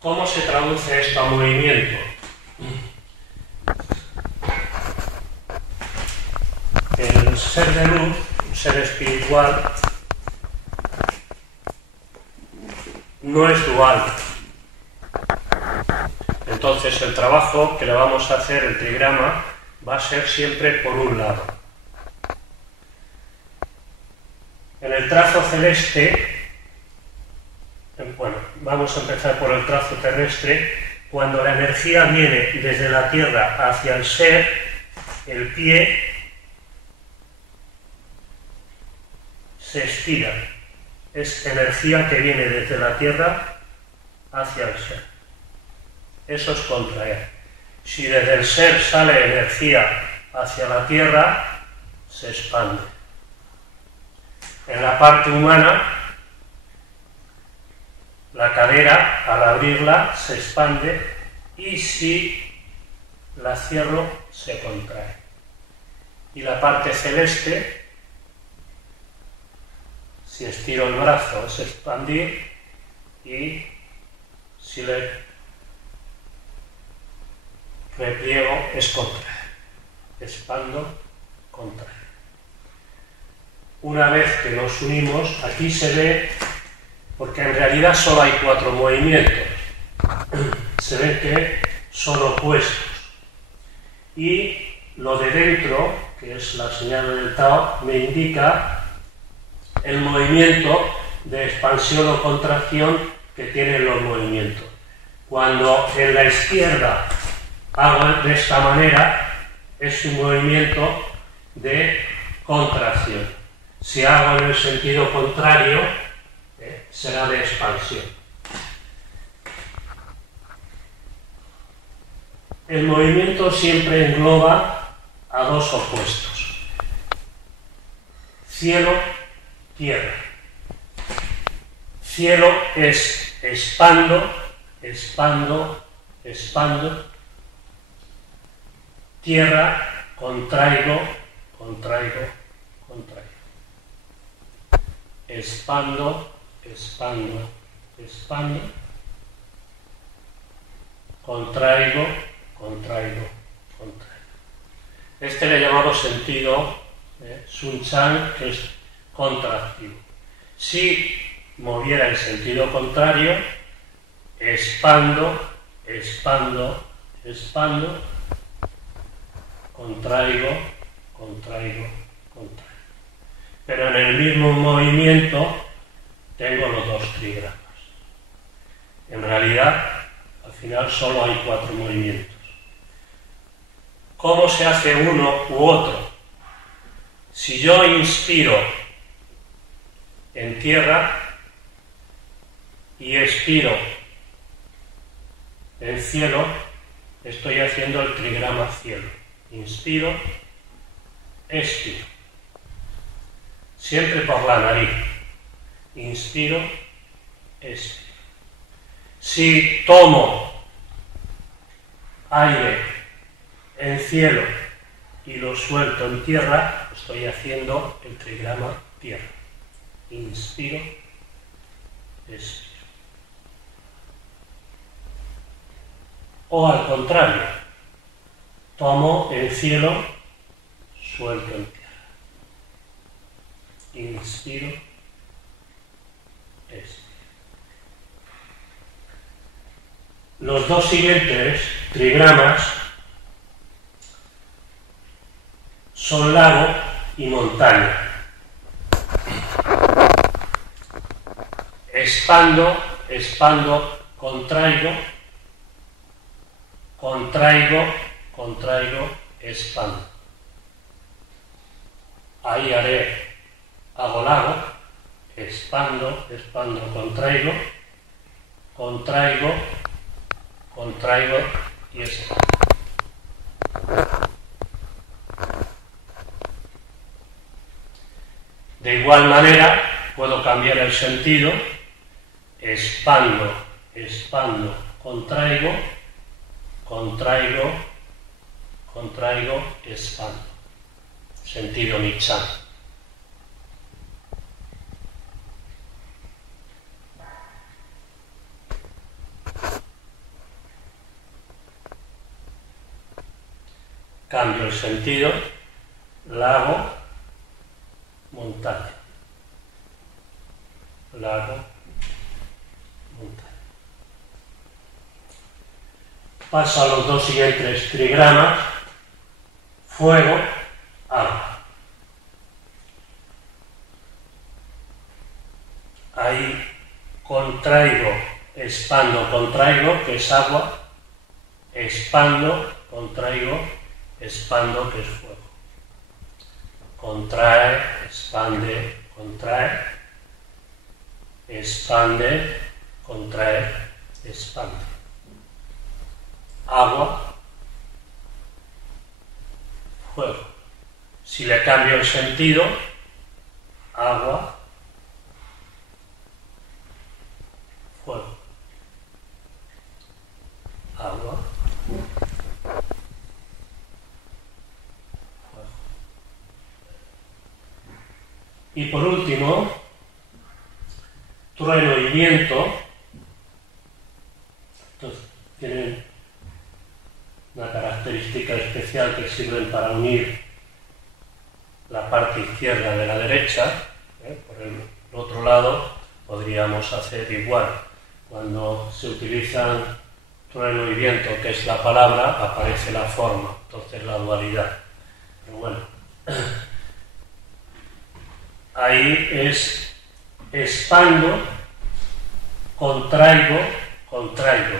¿Cómo se traduce esto a movimiento? El ser de luz, un ser espiritual, no es dual. Entonces el trabajo que le vamos a hacer, el trigrama, va a ser siempre por un lado. En el trazo celeste, bueno, vamos a empezar por el trazo terrestre. Cuando la energía viene desde la Tierra hacia el ser, el pie se estira. Es energía que viene desde la Tierra hacia el ser. Eso es contraer. Si desde el ser sale energía hacia la Tierra, se expande. En la parte humana, la cadera, al abrirla, se expande, y si la cierro, se contrae. Y la parte celeste, si estiro el brazo, es expandir, y si le repliego, es contraer. Expando, contraer. Una vez que nos unimos, aquí se ve, porque en realidad solo hay 4 movimientos, se ve que son opuestos. Y lo de dentro, que es la señal del Tao, me indica el movimiento de expansión o contracción que tienen los movimientos. Cuando en la izquierda hago de esta manera, es un movimiento de contracción. Si hago en el sentido contrario, será de expansión. El movimiento siempre engloba a 2 opuestos: cielo, tierra. Cielo es expando, expando, expando. Tierra, contraigo, contraigo, contraigo. Expando, expando, expando. Contraigo, contraigo, contraigo. Este le llamamos sentido Sun Chan, que es contractivo. Si moviera el sentido contrario, expando, expando, expando, contraigo, contraigo, contraigo. Pero en el mismo movimiento tengo los 2 trigramas. En realidad, al final solo hay 4 movimientos. ¿Cómo se hace uno u otro? Si yo inspiro en tierra y expiro en cielo, estoy haciendo el trigrama cielo. Inspiro, expiro. Siempre por la nariz. Inspiro, expiro. Si tomo aire en cielo y lo suelto en tierra, estoy haciendo el trigrama tierra. Inspiro, expiro. O al contrario, tomo en cielo, suelto en tierra. Inspiro, expiro. Los 2 siguientes trigramas son lago y montaña. Expando, expando, contraigo, contraigo, contraigo, expando. Ahí hago lago, expando, expando, contraigo, contraigo, contraigo y expando. De igual manera, puedo cambiar el sentido: expando, expando, contraigo, contraigo, contraigo, expando. Sentido Nichan. el sentido, lago, montaña. Lago, montaña. Paso a los dos siguientes trigramas, fuego, agua. Ahí contraigo, expando, contraigo, que es agua, expando, contraigo, expando, que es fuego. Contrae, expande, contrae, expande, contrae, expande. Agua, fuego. Si le cambio el sentido, agua, fuego. Agua, fuego. Y por último, trueno y viento. Entonces, tienen una característica especial que sirven para unir la parte izquierda de la derecha. Por el otro lado podríamos hacer igual. Cuando se utilizan trueno y viento, que es la palabra, aparece la forma, entonces la dualidad. Pero bueno, ahí es expando, contraigo, contraigo.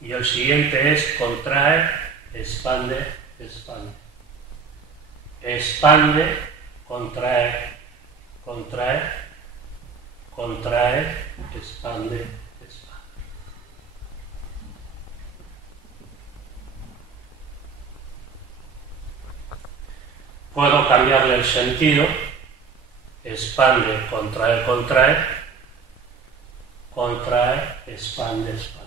Y el siguiente es contrae, expande, expande. Expande, contrae, contrae, contrae, expande, expande. Puedo cambiarle el sentido, expande, contrae, contrae, contrae, expande, expande.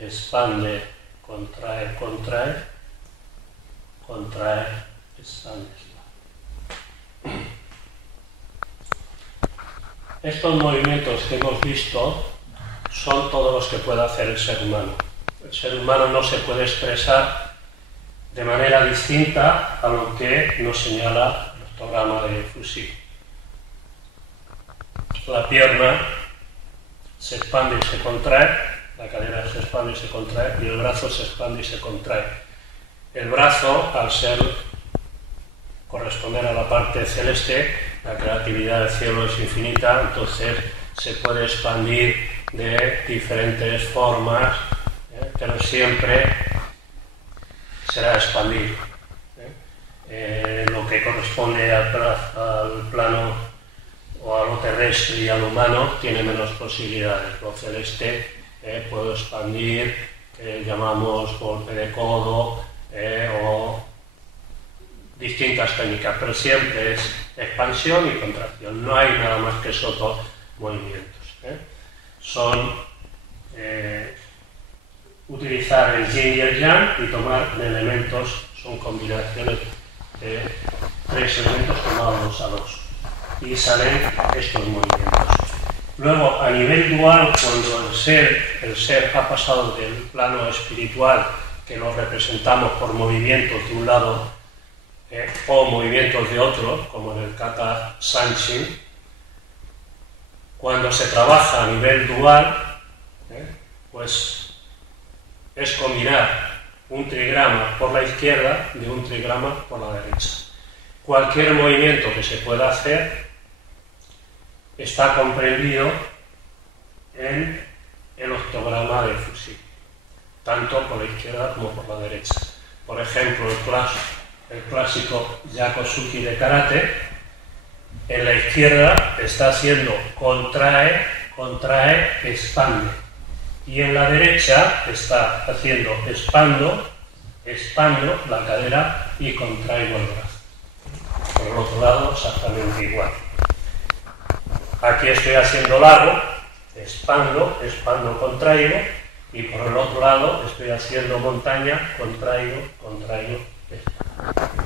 Expande, contrae, contrae, contrae, expande, expande. Estos movimientos que hemos visto son todos los que puede hacer el ser humano. El ser humano no se puede expresar de manera distinta a lo que nos señala el histograma de Fusí. La pierna se expande y se contrae. La cadera se expande y se contrae, y el brazo se expande y se contrae. El brazo, al corresponder a la parte celeste, la creatividad del cielo es infinita, entonces se puede expandir de diferentes formas, pero siempre será expandido. Lo que corresponde al plano o a lo terrestre y al humano tiene menos posibilidades. Lo celeste puedo expandir, llamamos golpe de codo o distintas técnicas, pero siempre es expansión y contracción, no hay nada más que esos dos movimientos. Son utilizar el yin y el yang y tomar elementos, son combinaciones de tres elementos tomados a dos y salen estos movimientos. Luego, a nivel dual, cuando el ser ha pasado del plano espiritual, que lo representamos por movimientos de un lado o movimientos de otro, como en el Kata Sanshin, cuando se trabaja a nivel dual, pues es combinar un trigrama por la izquierda de un trigrama por la derecha. Cualquier movimiento que se pueda hacer está comprendido en el octograma de Fusí, tanto por la izquierda como por la derecha. Por ejemplo, el clásico Yakosuki de karate, en la izquierda está haciendo contrae, contrae, expande, y en la derecha está haciendo expando, expando la cadera y contraigo el brazo. Por el otro lado, exactamente igual. Aquí estoy haciendo largo, expando, expando, contraigo, y por el otro lado estoy haciendo montaña, contraigo, contraigo, expando.